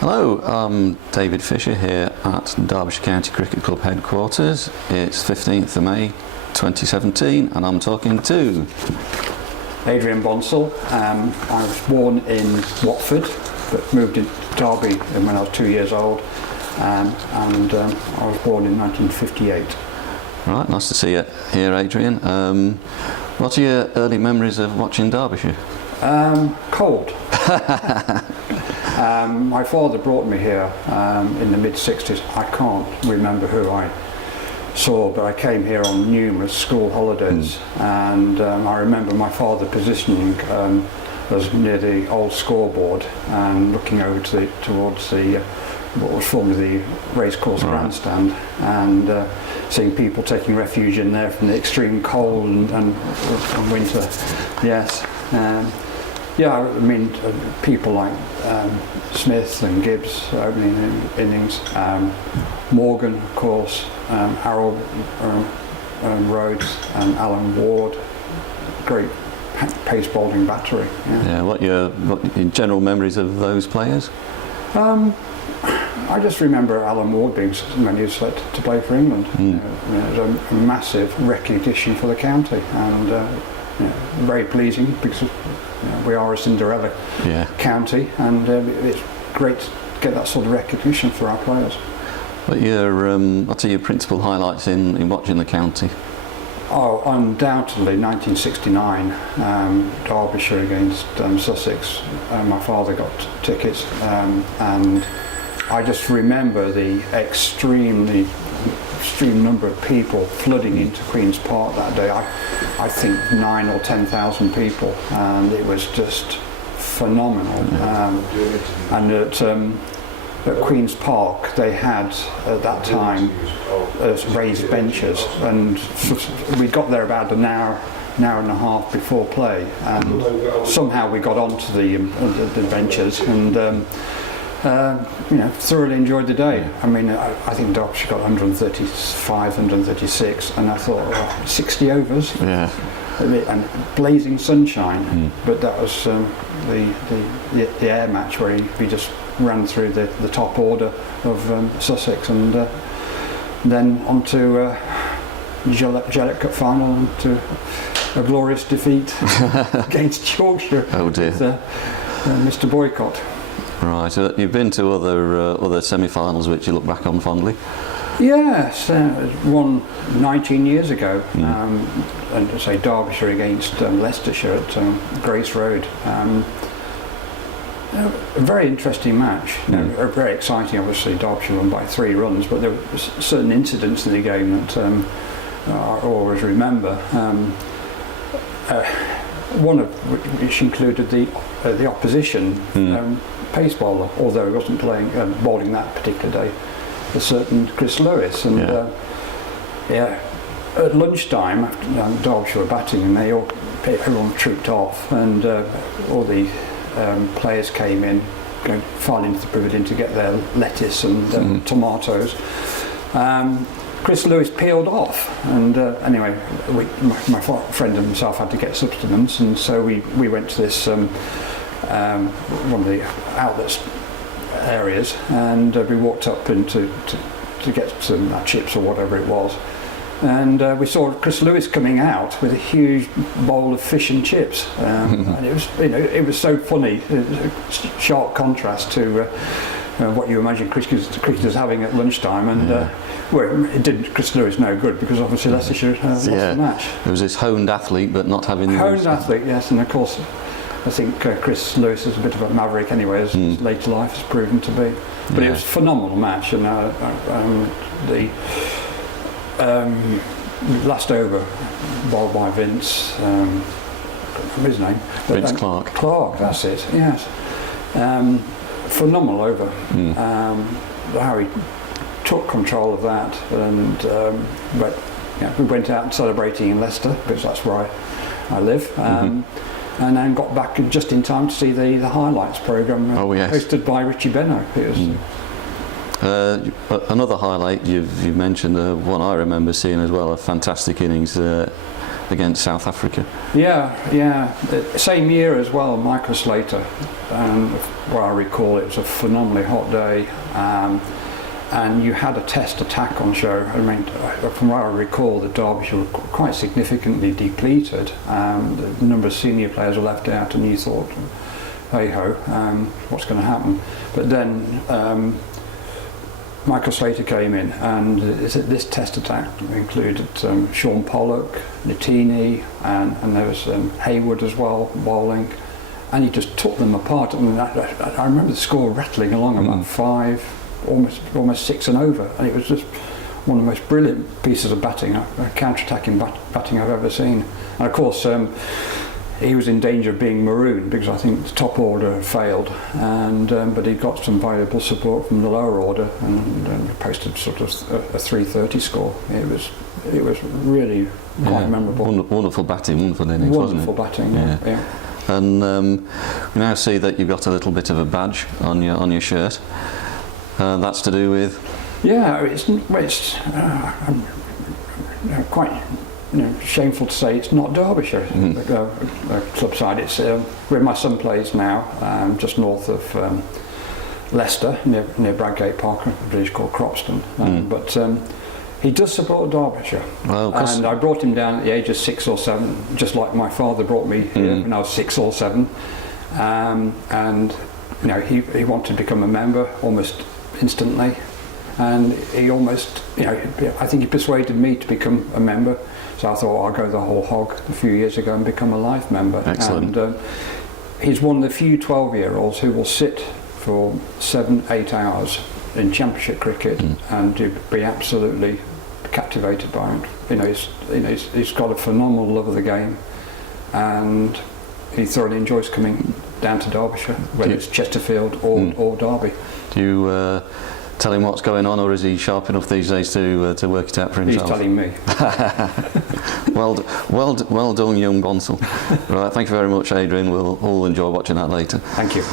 Hello, I'm David Fisher here at Derbyshire County Cricket Club headquarters. It's 15th of May 2017 and I'm talking to Adrian Bonsall. I was born in Watford but moved into Derby when I was 2 years old, and I was born in 1958. Right, nice to see you here, Adrian. What are your early memories of watching Derbyshire? Cold. My father brought me here in the mid-60s. I can't remember who I saw, but I came here on numerous school holidays, and I remember my father positioning us near the old scoreboard and looking over towards what was formerly the racecourse grandstand, and seeing people taking refuge in there from the extreme cold and winter. Yes. Yeah, I mean, people like Smith and Gibbs opening innings, Morgan, of course, Harold Rhodes and Alan Ward, great pace bowling battery. Yeah, what your general memories of those players? I just remember Alan Ward being when he was selected to play for England. It was a massive recognition for the county, and very pleasing because we are a Cinderella county, and it's great to get that sort of recognition for our players. What are your principal highlights in watching the county? Oh, undoubtedly 1969, Derbyshire against Sussex. My father got tickets, and I just remember the extreme number of people flooding into Queen's Park that day. I think 9,000 or 10,000 people, and it was just phenomenal. And at Queen's Park they had at that time raised benches, and we got there about an hour and a half before play, and somehow we got onto the benches and thoroughly enjoyed the day. I mean, I think Derbyshire got 135, 136, and I thought 60 overs, and blazing sunshine. But that was the air match where he just ran through the top order of Sussex, and then on to Gillette Cup final, and to a glorious defeat against Yorkshire. Oh dear. With, Mr. Boycott. Right, so you've been to other semi-finals which you look back on fondly? Yes, one 19 years ago, and say Derbyshire against Leicestershire at Grace Road. A very interesting match, very exciting. Obviously Derbyshire won by 3 runs, but there were certain incidents in the game that I always remember. One of which included the opposition pace bowler, although he wasn't bowling that particular day, a certain Chris Lewis, and at lunchtime, Derbyshire were batting, and everyone trooped off, and all the players came in, going far into the pavilion to get their lettuce and tomatoes. Chris Lewis peeled off, and anyway, my friend and himself had to get sustenance, and so we went to this one of the outlets areas, and we walked up to get some chips or whatever it was, and we saw Chris Lewis coming out with a huge bowl of fish and chips, and it was so funny, sharp contrast to what you imagine cricketers having at lunchtime, and well, it did Chris Lewis no good, because obviously Leicestershire lost the match. There was this honed athlete, but not having honed athlete, yes, and of course I think Chris Lewis is a bit of a maverick anyway, as his later life has proven to be. But it was a phenomenal match, and the last over bowled by Vince, I can't remember his name. Vince Clark. Clark, that's it, yes. Phenomenal over. How he took control of that, and but we went out celebrating in Leicester, because that's where I live. And then got back just in time to see the highlights programme hosted by Richie Benno. Another highlight you've mentioned, one I remember seeing as well, a fantastic innings against South Africa. Yeah, same year as well, Michael Slater, what I recall, it was a phenomenally hot day, and you had a test attack on show. I mean, from what I recall, the Derbyshire were quite significantly depleted. The number of senior players were left out, and you thought, hey ho, what's going to happen? But then Michael Slater came in, and this test attack included Sean Pollock, Nitini, and there was Hayward as well, bowling, and he just took them apart. I mean, I remember the score rattling along about 5, almost 6 and over, and it was just one of the most brilliant pieces of batting, counter-attacking batting I've ever seen. And of course, he was in danger of being marooned because I think the top order had failed, and but he got some valuable support from the lower order and posted sort of a 330 score. It was really quite memorable. Wonderful batting, wonderful innings, wonderful wasn't it? batting, yeah. And we now see that you've got a little bit of a badge on your shirt. That's to do with? Yeah, it's quite shameful to say it's not Derbyshire club side. It's where my son plays now, just north of Leicester, near Bradgate Park, a village called Cropston. But he does support Derbyshire, and I brought him down at the age of 6 or 7, just like my father brought me here when I was 6 or 7, and he wanted to become a member almost instantly, and he almost, I think he persuaded me to become a member. So I thought I'll go the whole hog a few years ago and become a life member. Excellent. And he's one of the few 12-year-olds who will sit for 7-8 hours in championship cricket and be absolutely captivated by it. He's got a phenomenal love of the game, and he thoroughly enjoys coming down to Derbyshire, whether it's Chesterfield or Derby. Do you tell him what's going on, or is he sharp enough these days to work it out for himself? He's telling me. well done, young Bonsall. Right, thank you very much, Adrian. We'll all enjoy watching that later. Thank you.